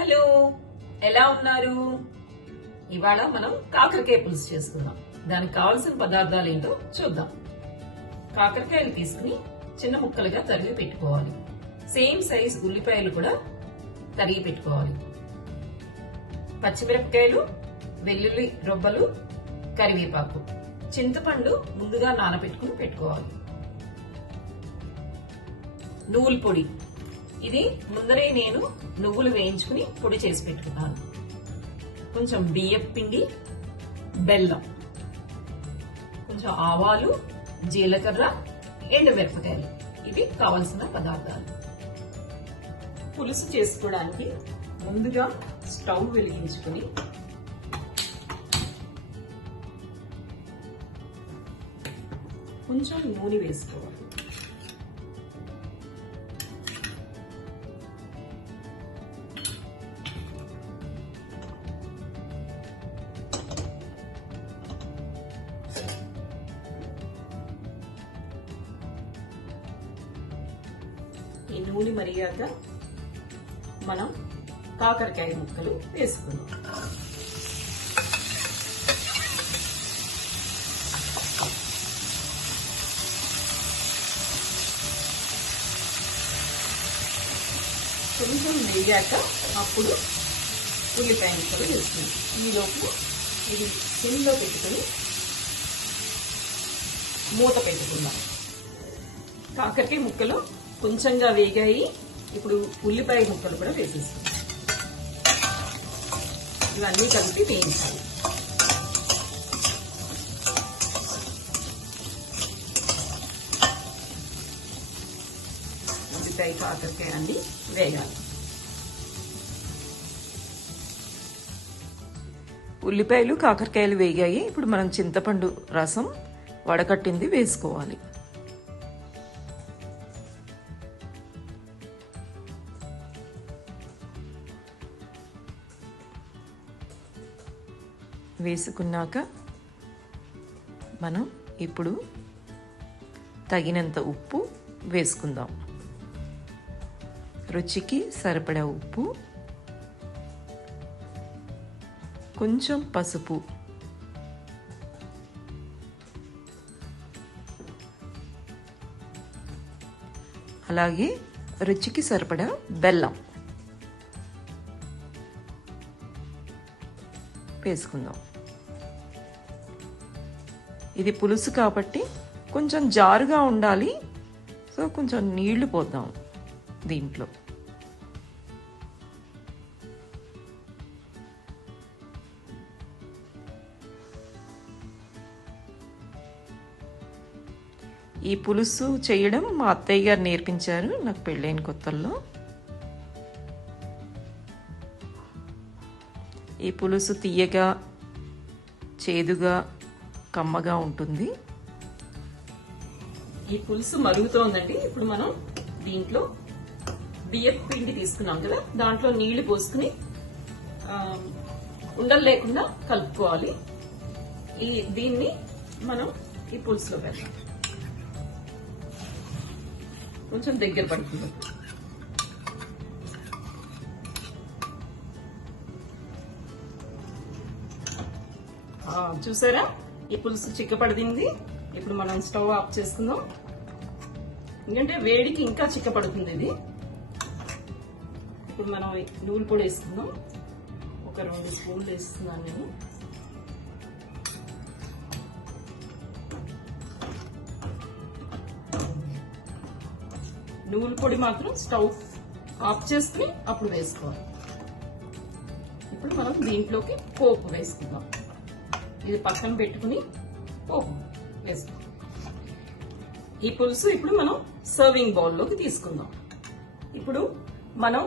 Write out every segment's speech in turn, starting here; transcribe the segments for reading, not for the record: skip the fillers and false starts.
Hello, ఎలా ఉన్నారు? ఇవాళ మనం కాకరకాయ పులుసు చేసుకుందాం. దానికి కావలసిన పదార్థాలు ఏంటో చూద్దాం. కాకరకాయలు తీసుకుని చిన్న ముక్కలుగా తరిగి పెట్టుకోవాలి. సేమ్ సైజ్ ఉల్లిపాయలు కూడా తరిగి పెట్టుకోవాలి. పచ్చిమిరపకాయలు, వెల్లుల్లి రొబ్బలు, కరివేపాకు, చింతపండు ముందుగా నానబెట్టుకుని పెట్టుకోవాలి. నువ్వుల పొడి, ఇది ముందరే నేను నువ్వులు వేయించుకుని పొడి చేసి పెట్టుకున్నాను. కొంచెం బియ్యం పిండి, బెల్లం, కొంచెం ఆవాలు, జీలకర్ర, ఎండుమిరపకాయలు. ఇవి కావలసిన పదార్థాలు. పులుసు చేసుకోవడానికి ముందుగా స్టవ్ వెలిగించుకుని కొంచెం నూనె వేసుకోవాలి. ఈ నూనె మరిగాక మనం కాకరకాయ ముక్కలు వేసుకుందాం. కొంచెం వేగాక అప్పుడు ఉల్లిపాయ ముక్కలు వేసుకుందాం. ఈలోపు ఇది సిమ్లో పెట్టుకుని మూత పెట్టుకుందాం. కాకరకాయ ముక్కలు కొంచెంగా వేగాయి. ఇప్పుడు ఉల్లిపాయ ముక్కలు కూడా వేసేస్తాం. ఇవన్నీ కలిపి వేయించాలి. ఉల్లిపాయ కాకరకాయ అన్ని వేగాలి. ఉల్లిపాయలు కాకరకాయలు వేగాయి. ఇప్పుడు మనం చింతపండు రసం వడకట్టింది వేసుకోవాలి. వేసుకున్నాక మనం ఇప్పుడు తగినంత ఉప్పు వేసుకుందాం. రుచికి సరిపడా ఉప్పు, కొంచెం పసుపు, అలాగే రుచికి సరిపడా బెల్లం వేసుకుందాం. ఇది పులుసు కాబట్టి కొంచెం జారుగా ఉండాలి. సో కొంచెం నీళ్లు పోద్దాం దీంట్లో. ఈ పులుసు చేయడం మా అత్తయ్య గారు నేర్పించారు నాకు పెళ్ళైన కొత్తల్లో. ఈ పులుసు తీయగా, చేదుగా, కమ్మగా ఉంటుంది. ఈ పులుసు మరుగుతోందండి. ఇప్పుడు మనం దీంట్లో బియ్యం పిండి తీసుకున్నాం కదా, దాంట్లో నీళ్లు పోసుకుని ఉండలు లేకుండా కలుపుకోవాలి. దీన్ని మనం ఈ పులుసులో పెడతాం. కొంచెం దగ్గర పడుతుంది. చూసారా, ఈ పులుసు చిక్కపడింది. ఇప్పుడు మనం స్టవ్ ఆఫ్ చేసుకుందాం. ఎందుకంటే వేడికి ఇంకా చిక్కపడుతుంది ఇది. ఇప్పుడు మనం నువ్వుల పొడి వేసుకుందాం. ఒక 2 స్పూన్లు వేస్తున్నాను నేను. నువ్వుల పొడి మాత్రం స్టవ్ ఆఫ్ చేసుకుని అప్పుడు వేసుకోవాలి. ఇప్పుడు మనం దీంట్లోకి పోపు వేసుకుందాం. ఇది పక్కన పెట్టుకుని పోపు వేసుకుందాం. ఈ పులుసు ఇప్పుడు మనం సర్వింగ్ బౌల్లోకి తీసుకుందాం. ఇప్పుడు మనం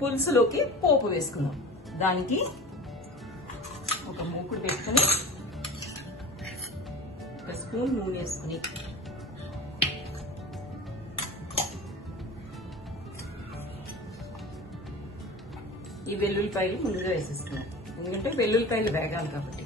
పులుసులోకి పోపు వేసుకుందాం. దానికి ఒక మూకుడు పెట్టుకుని 1 స్పూన్ నూనె వేసుకుని ఈ వెల్లుల్లిపాయలు ముందుగా వేసేసుకున్నాం. ఎందుకంటే వెల్లుల్లిపాయలు వేగాలి కాబట్టి.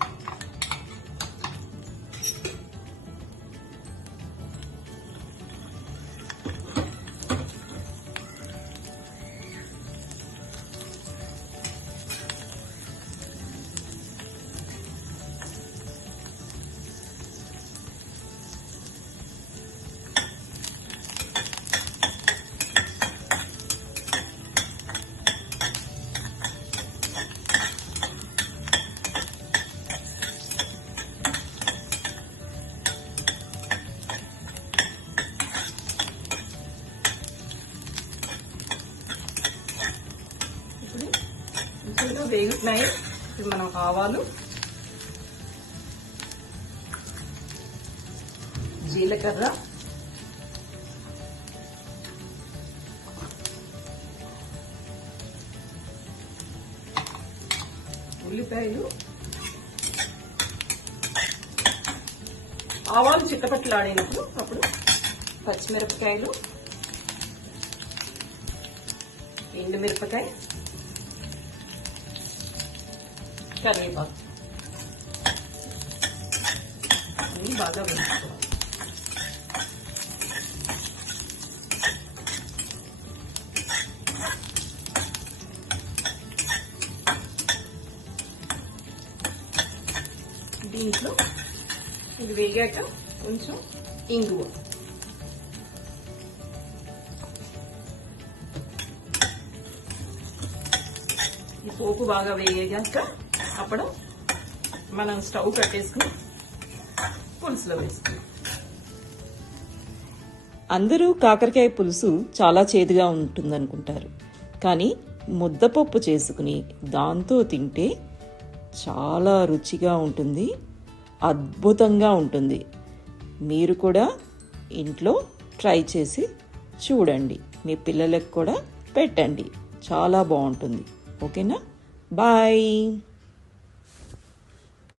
వేగుతున్నాయి. ఇప్పుడు మనం ఆవాలు, జీలకర్ర, ఉల్లిపాయలు, ఆవాలు చిట్టపట్లాడినప్పుడు అప్పుడు పచ్చిమిరపకాయలు, ఎండుమిరపకాయ, కరివేపాకు అన్నీ బాగా వేసుకోవాలి. దీంట్లో ఇది వేగాక కొంచెం ఇంగువ, ఈ పోపు బాగా వేగాక అప్పుడు మనం స్టవ్ కట్టేసుకుని పులుసులో వేసుకున్నాం. అందరూ కాకరకాయ పులుసు చాలా చేదుగా ఉంటుందనుకుంటారు, కానీ ముద్దపప్పు చేసుకుని దాంతో తింటే చాలా రుచిగా ఉంటుంది, అద్భుతంగా ఉంటుంది. మీరు కూడా ఇంట్లో ట్రై చేసి చూడండి, మీ పిల్లలకు కూడా పెట్టండి, చాలా బాగుంటుంది. ఓకేనా? బాయ్.